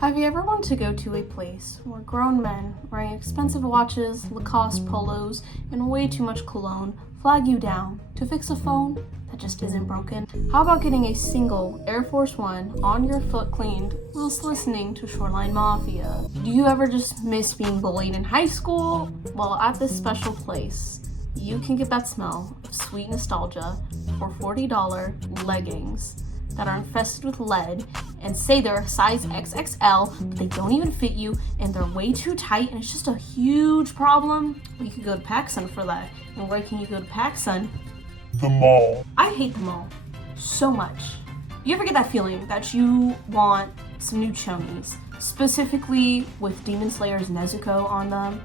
Have you ever wanted to go to a place where grown men wearing expensive watches, Lacoste polos, and way too much cologne flag you down to fix a phone that just isn't broken? How about getting a single Air Force One on your foot cleaned whilst listening to Shoreline Mafia? Do you ever just miss being bullied in high school? Well, at this special place, you can get that smell of sweet nostalgia for $40 leggings that are infested with lead and say they're a size XXL, but they don't even fit you and they're way too tight and it's just a huge problem. Well, you could go to PacSun for that. And where can you go to PacSun? The mall. I hate the mall so much. You ever get that feeling that you want some new chonies, specifically with Demon Slayer's Nezuko on them?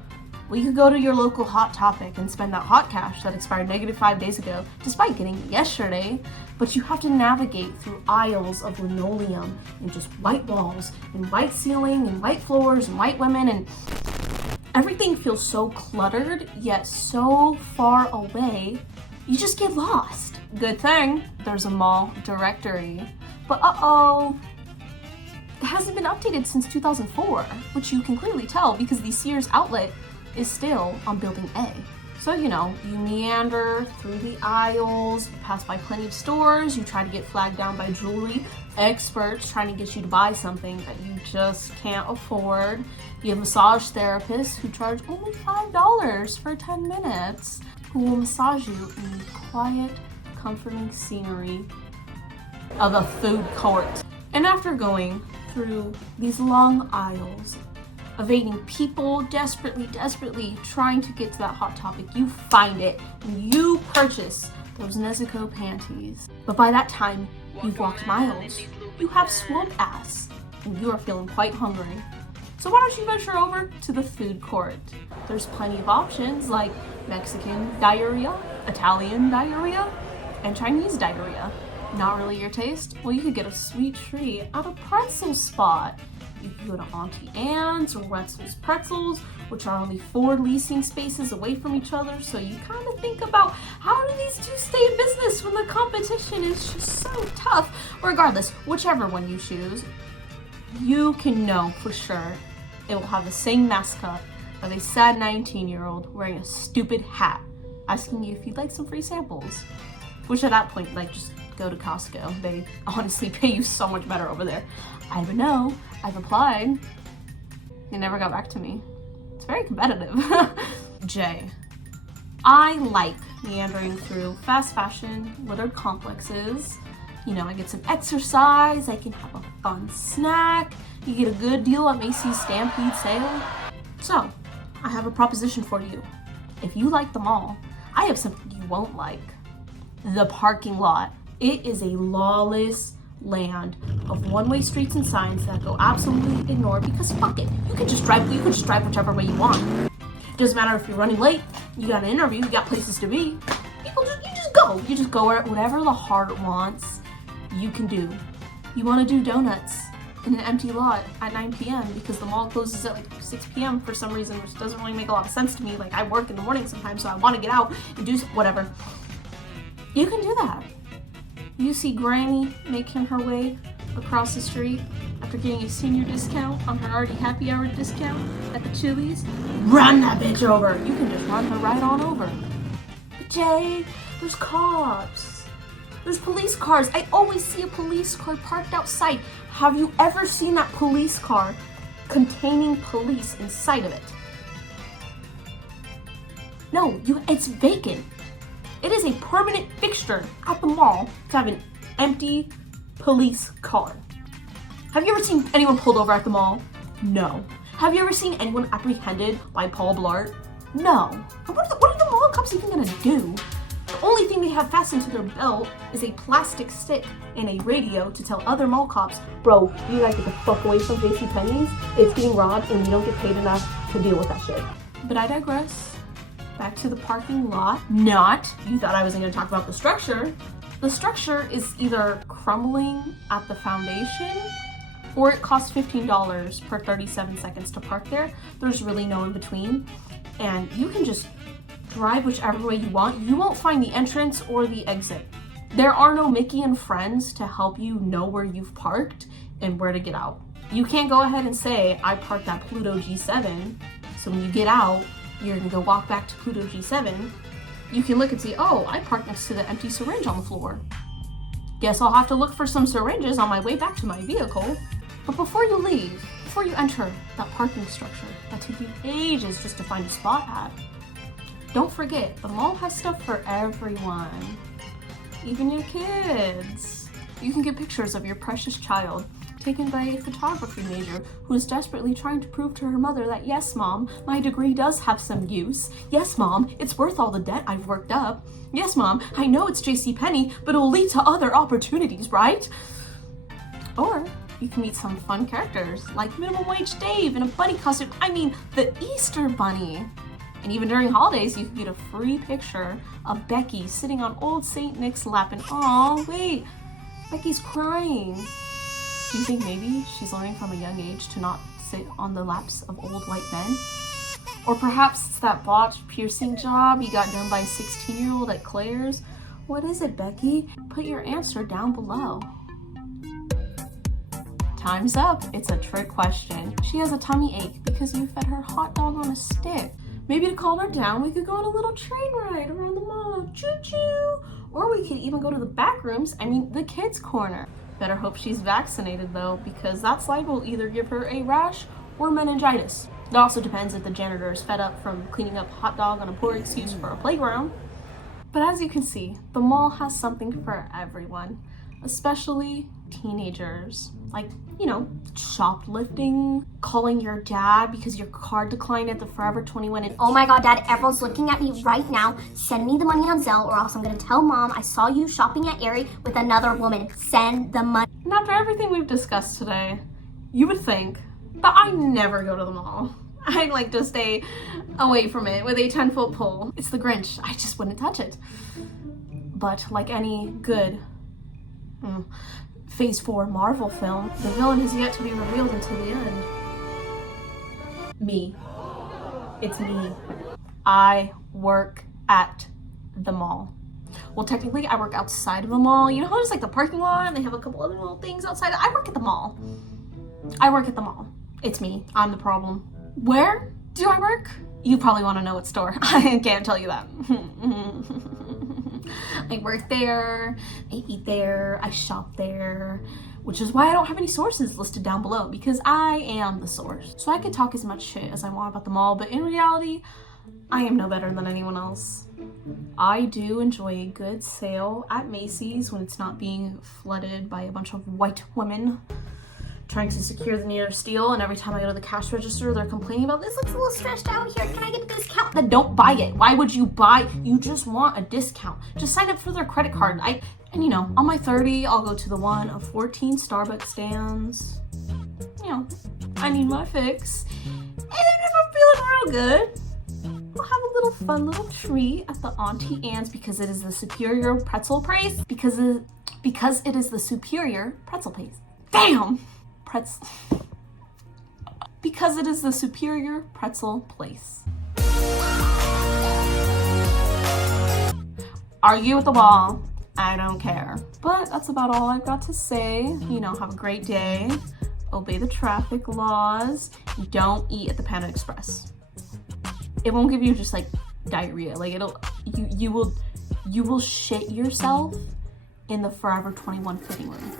Well, you could go to your local Hot Topic and spend that hot cash that expired -5 days ago, despite getting it yesterday, but you have to navigate through aisles of linoleum and just white walls and white ceiling and white floors and white women, and everything feels so cluttered yet so far away, you just get lost. Good thing there's a mall directory, but it hasn't been updated since 2004, which you can clearly tell because the Sears outlet is still on building A. So, you meander through the aisles, pass by plenty of stores, you try to get flagged down by jewelry experts trying to get you to buy something that you just can't afford. You have massage therapists who charge only $5 for 10 minutes, who will massage you in the quiet, comforting scenery of a food court. And after going through these long aisles, evading people desperately trying to get to that Hot Topic, you find it and you purchase those Nezuko panties. But by that time, you've walked miles, you have swamp ass, and you are feeling quite hungry. So why don't you venture over to the food court? There's plenty of options like Mexican diarrhea, Italian diarrhea, and Chinese diarrhea. Not really your taste? Well, you could get a sweet treat at a pretzel spot. You can go to Auntie Anne's or Wetzel's Pretzels, which are only 4 leasing spaces away from each other, so you kind of think about how do these two stay in business when the competition is just so tough. Regardless, whichever one you choose, you can know for sure it will have the same mascot of a sad 19-year-old wearing a stupid hat, asking you if you'd like some free samples. Which at that point, just go to Costco. They honestly pay you so much better over there. I don't know. I've applied. They never got back to me. It's very competitive. J. I like meandering through fast fashion, littered complexes. I get some exercise, I can have a fun snack, you get a good deal at Macy's Stampede sale. So, I have a proposition for you. If you like the mall, I have something you won't like. The parking lot. It is a lawless land of one-way streets and signs that go absolutely ignored because fuck it. You can just drive whichever way you want. It doesn't matter if you're running late, you got an interview, you got places to be. You just go where whatever the heart wants, you can do. You want to do donuts in an empty lot at 9 p.m. because the mall closes at 6 p.m. for some reason, which doesn't really make a lot of sense to me. I work in the morning sometimes, so I want to get out and do whatever. You can do that. You see Granny making her way across the street after getting a senior discount on her already happy hour discount at the Chili's. Run that bitch over. You can just run her right on over. But Jay, there's cops. There's police cars. I always see a police car parked outside. Have you ever seen that police car containing police inside of it? No, it's vacant. It is a permanent fixture at the mall to have an empty police car. Have you ever seen anyone pulled over at the mall? No. Have you ever seen anyone apprehended by Paul Blart? No. And what are the mall cops even gonna do? The only thing they have fastened to their belt is a plastic stick and a radio to tell other mall cops, bro, you gotta get the fuck away from JCPenney's. It's getting robbed and you don't get paid enough to deal with that shit. But I digress. Back to the parking lot. You thought I wasn't gonna talk about the structure. The structure is either crumbling at the foundation or it costs $15 per 37 seconds to park there. There's really no in between. And you can just drive whichever way you want. You won't find the entrance or the exit. There are no Mickey and friends to help you know where you've parked and where to get out. You can't go ahead and say, I parked at Pluto G7, so when you get out, you're gonna go walk back to Pluto G7. You can look and see, oh, I parked next to the empty syringe on the floor. Guess I'll have to look for some syringes on my way back to my vehicle. But before you leave, before you enter that parking structure that took you ages just to find a spot at, don't forget, the mall has stuff for everyone, even your kids. You can get pictures of your precious child taken by a photography major who is desperately trying to prove to her mother that, yes, Mom, my degree does have some use. Yes, Mom, it's worth all the debt I've worked up. Yes, Mom, I know it's JCPenney, but it'll lead to other opportunities, right? Or you can meet some fun characters like Minimum Wage Dave in a bunny costume. I mean, the Easter Bunny. And even during holidays, you can get a free picture of Becky sitting on old St. Nick's lap and, oh, wait, Becky's crying. Do you think maybe she's learning from a young age to not sit on the laps of old white men? Or perhaps it's that botched piercing job you got done by a 16-year-old at Claire's? What is it, Becky? Put your answer down below. Time's up. It's a trick question. She has a tummy ache because you fed her hot dog on a stick. Maybe to calm her down, we could go on a little train ride around the mall. Choo-choo! Or we could even go to the back rooms, the kids' corner. Better hope she's vaccinated though, because that slide will either give her a rash or meningitis. It also depends if the janitor is fed up from cleaning up hot dog on a poor excuse for a playground. But as you can see, the mall has something for everyone, especially teenagers. Like, shoplifting, calling your dad because your card declined at the Forever 21 and oh my god, Dad, everyone's looking at me right now. Send me the money on Zelle or else I'm gonna tell Mom I saw you shopping at Aerie with another woman. Send the money. And after everything we've discussed today, you would think that I never go to the mall. I like to stay away from it with a 10-foot pole. It's the Grinch. I just wouldn't touch it. But like any good Phase 4 Marvel film, the villain has yet to be revealed until the end. Me. It's me. I work at the mall. Well, technically, I work outside of the mall. You know how there's like the parking lot and they have a couple other little things outside? I work at the mall. I work at the mall. It's me. I'm the problem. Where do I work? You probably want to know what store. I can't tell you that. I work there, I eat there, I shop there, which is why I don't have any sources listed down below, because I am the source. So I could talk as much shit as I want about the mall, but in reality, I am no better than anyone else. I do enjoy a good sale at Macy's when it's not being flooded by a bunch of white women trying to secure the nearest deal, and every time I go to the cash register, they're complaining about, this looks a little stretched out here, can I get a discount? Then don't buy it. Why would you buy? You just want a discount. Just sign up for their credit card. On my 30, I'll go to the one of 14 Starbucks stands. I need my fix. And then if I'm feeling real good, I'll have a little fun little treat at the Auntie Anne's because it is the superior pretzel place. Because it is the superior pretzel place. Damn! Because it is the superior pretzel place. Argue with the wall. I don't care. But that's about all I've got to say. Have a great day. Obey the traffic laws. Don't eat at the Panda Express. It won't give you just like diarrhea. Like you will shit yourself in the Forever 21 fitting room.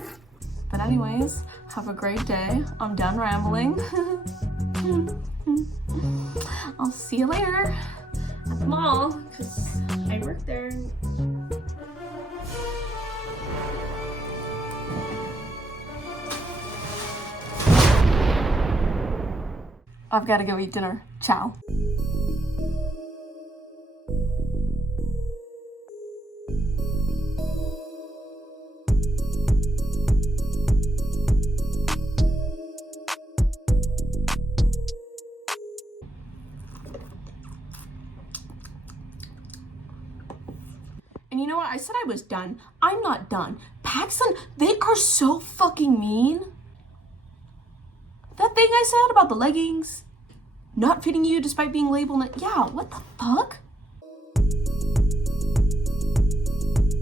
But anyways, have a great day. I'm done rambling. I'll see you later at the mall, because I work there. I've got to go eat dinner. Ciao. And you know what? I said I was done. I'm not done. Paxton, they are so fucking mean. That thing I said about the leggings not fitting you despite being labeled, yeah, what the fuck?